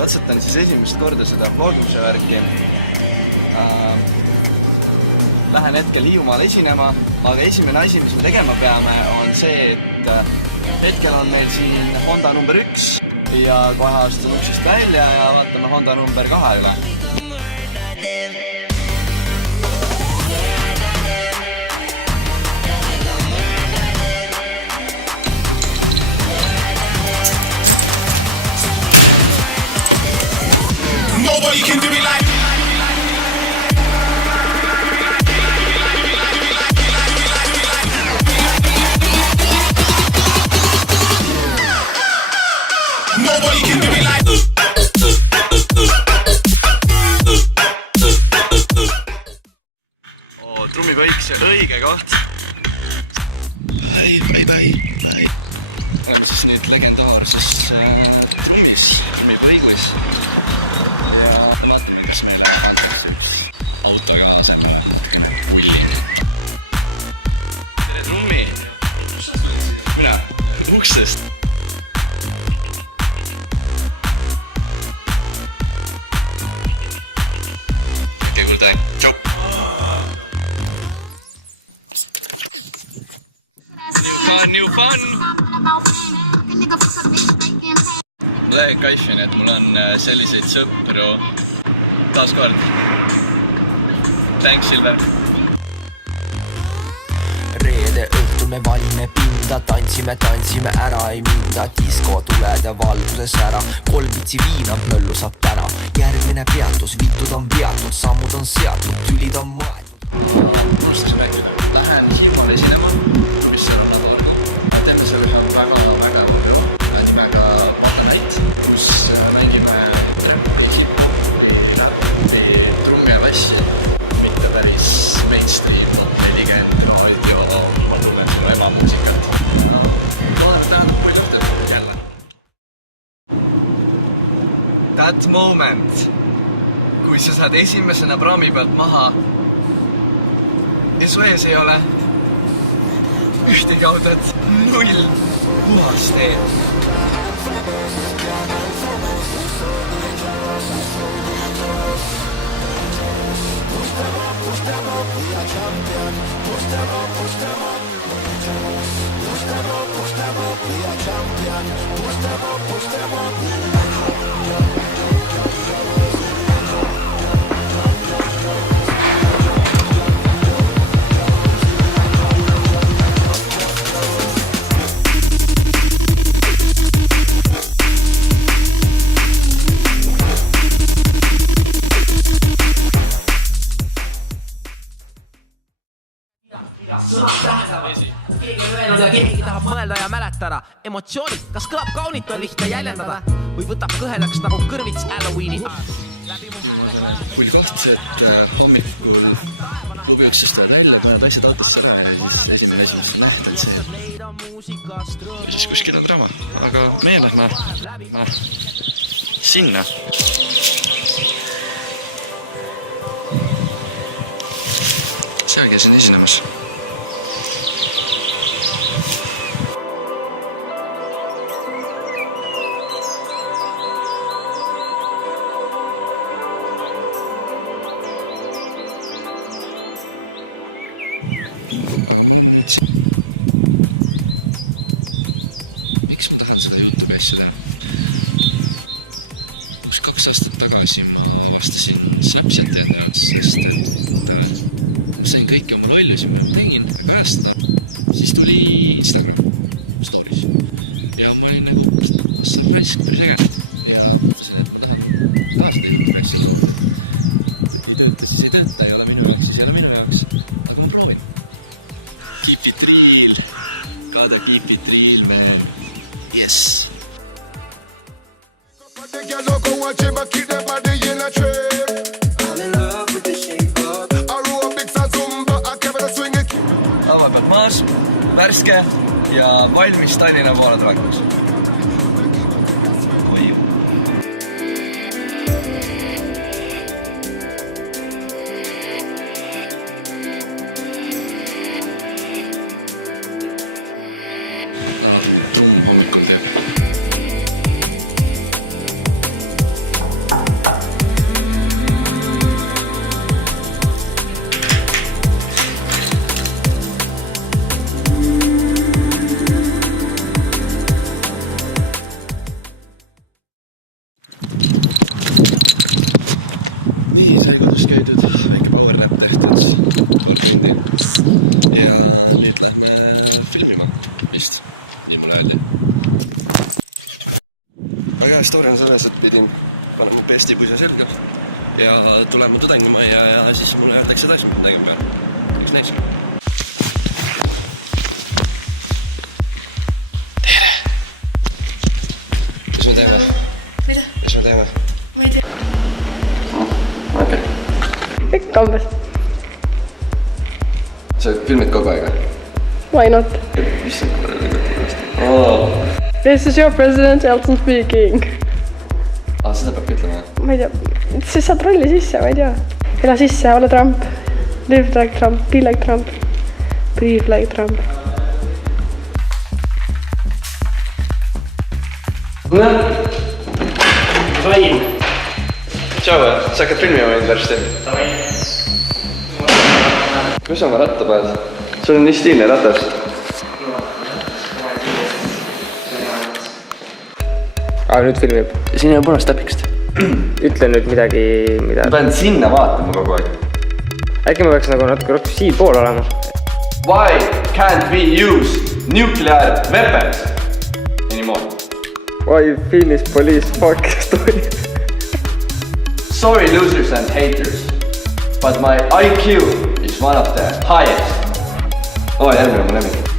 katsutan siis esimest korda seda vlogmise värki. Lähen hetkel Hiiumaal esinema, aga esimene asi, mis me tegema peame, on see, et hetkel on meil siin Honda number 1 ja kohe astun uksest välja ja vaatame Honda number 2 üle. Nobody can do it like Nobody can do it like Trummipõik, see õige koht. Oleme siis nüüd legendaarses trummipõigus. Ja vaatame, kas meile autoga aseb Willi. Tere, trummi! Mina, uksest. New fun! Mul ei kaifin, et mul on selliseid sõpru. Taas kord. Thanks, Silver! Reede õhtul me valime pinda, tantsime ära ei minda. Disko tulede valguses ära, 3 vitsi viina, möllu saab täna. Järgmine peatus, vitud on peatud, sammud on seatud, tülid on maetud. Mõistas mängida. Lähen Hiiumaal esinema, mis seal on teeme selle väga nimega Vanaheit, kus mängime treppi, hip-hopi, trummi ja bassi, mitte päris mainstream, 40 ja vanume selle emamuusikat. Loodata, kui lõhtab jälle. That moment, kui sa saad esimesena praami pealt maha ja su ees ei ole ühtegi autot, 0 puhas teed. Keegi tahab mõelda ja mäletada emotsioonist, kas kõlab kaunit on lihtne jäljendada või võtab kõhedaks nagu kõrvits Halloweeni. Kui koht, et hommikul klubi uksest tuleb välja, kui need asjad autost saavad, esimene asi, mis nähtad see. Siis kuskil on draama, aga meie lähme sinna. Seal käisin esinemas. Miks ma tahan seda juttu asja teha? Kus 2 aastat tagasi ma avastasin Snapchati endast, sest et sain kõiki oma lollusi, ma tegin kajastada. Siis tuli Instagram stories ja ma olin nagu, sa raisk päris ägedad ja mõtlesin, et ma tahan taas teha asja. Ei tööta, siis ei tööta, ei ole minu jaoks, siis ei ole minu jaoks, aga ma proovin. Keep it real, gotta keep it real, man. Yes. Lava pealt maas, värske ja valmis Tallinna poole tulekuks. Hea story on selles, et pidin panema PS-tibusi selgema ja tulema tõdengima ja siis mulle öeldakse edasi midagi peale. Üks näis. Tere! Mis me teeme? Mida? Mis me teeme? Ma ei tea. Okei. Ikka umbes. Sa filmid kogu aega? Why not? This is your president, Elton speaking. Seda peab ütlema. Ma ei tea, siis saad rolli sisse, ma ei tea. Ela sisse, ole Trump. Live like Trump, be like Trump. Breathe like Trump. Sain. Tšau, sa hakkad filmima mind varsti? Kus on ma rattapäev? Sul on nii stiilne ratas. Nüüd filmib. Siin on punast täpikest. Ütle nüüd midagi, mida... Ma pean sinna vaatama kogu aeg. Äkki ma peaks nagu natuke rohkem siinpool olema. Why can't we use nuclear weapons anymore? Why Finnish police fuck story? Sorry losers and haters, but my IQ is one of the highest. Järgmine on mu lemmik.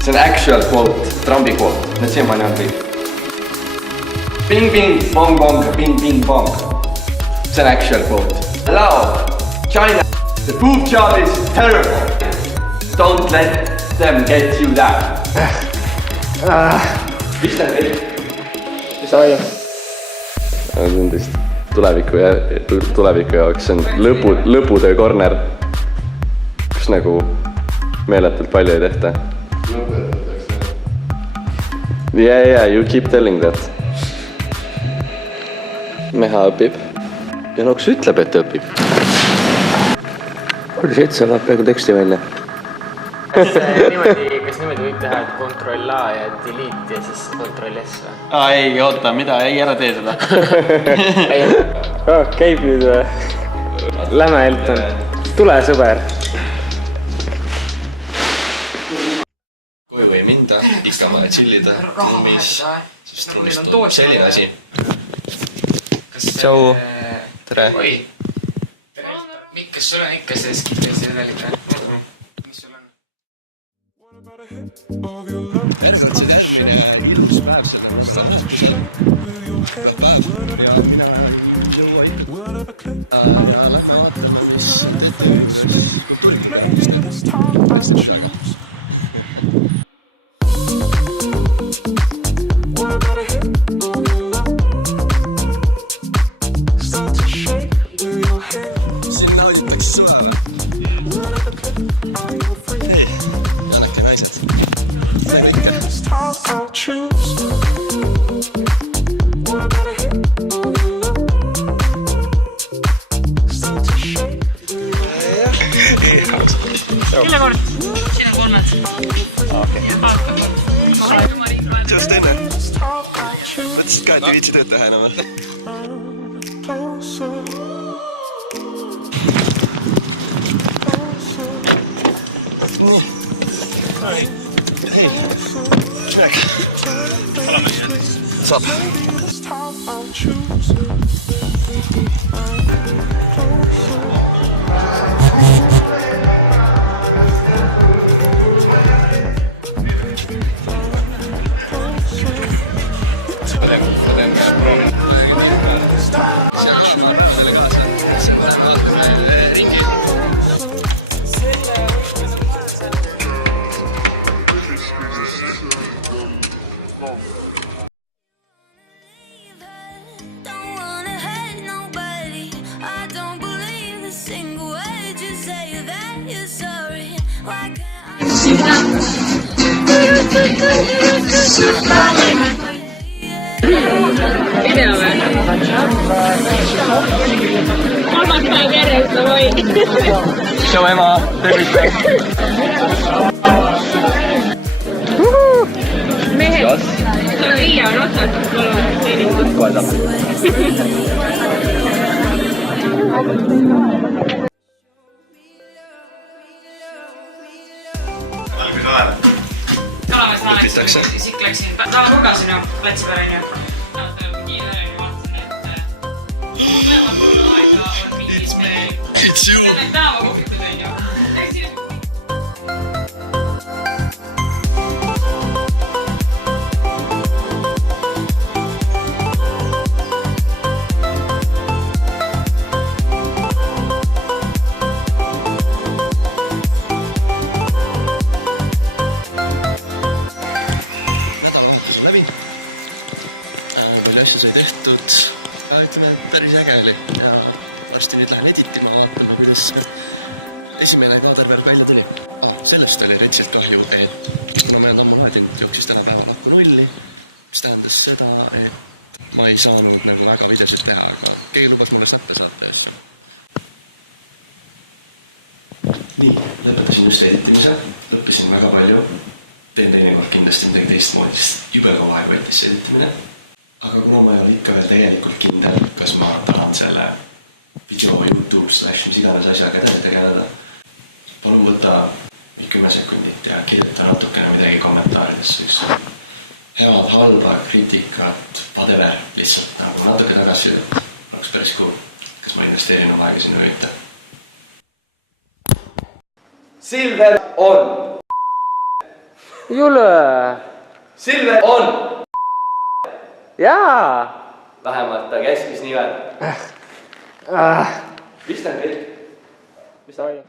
See on actual quote, Trumpi quote. Need siiamaani on kõik. Bing, bing, bong, bong, bing, bing, bong. See on actual quote. Hello, China. The boob job is terrible. Don't let them get you that. Mis ta teeb? Mis oli? See on teist tuleviku jaoks. See on lõputöö corner. Kus nagu meeletult palju ei tehta. Yeah, you keep telling that. Meha õpib. Ja Noks ütleb, et õpib. Oli see, et sa laad peaaegu teksti välja. Kas niimoodi võib teha, et Ctrl A ja delete ja siis Ctrl S või? Ei, oota, mida? Ei, ära tee seda. Käib nüüd või? Lähme Elton. Tule, sõber. Koju ei minda, ikka vaja chillida. Ruumis, sest ruumis on selline asi. Tšau. Tere. Oi. Mikk, kas sul on ikka see skippeisi vedelika? Mis sul on? Järgmine ilus päev Kelle kord? Siin on kolmed. Seast enne. Mõtlesid ka, et ei viitsi tööd teha enam. Hei. Check. Saab. Kolmas päev järjest, oi. Tšau, ema. Tervist. Mehed, sul on Riia on otsad, kolmas teenitud. Kohe saab. Kalamees ma läksin, siis ikka läksin, ta lugesin ju platsi peal, on ju. It's you. Üles sai tehtud, ütleme, päris äge oli ja varsti nüüd lähen editima, vaatama, kuidas esimene kaader veel välja tuli. Sellest oli retsilt kahju, et kuna me tegelikult jooksis täna päeva lappu nulli, mis tähendas seda, et ma ei saanud nagu väga videosid teha, aga keegi lubas mulle snappe saata ja siis. Nii, lõpetasin just editimise, lõppisin väga palju. Teen teinekord kindlasti midagi teistmoodi, sest jube kaua aega võttis see editimine. Aga kuna ma ei ole ikka veel tegelikult kindel, kas ma tahan selle video YouTube / mis iganes asjaga edasi tegeleda, palun võta 10 sekundit ja kirjuta natukene midagi kommentaaridesse, üks head, halba, kriitikat, whatever, lihtsalt nagu natuke tagasi oleks päris cool, kas ma investeerin oma aega sinna või mitte. Silver on! Jule! Silver on! Jaa! Vähemalt ta käskis nii öelda. Vist on kõik. Mis ta oli?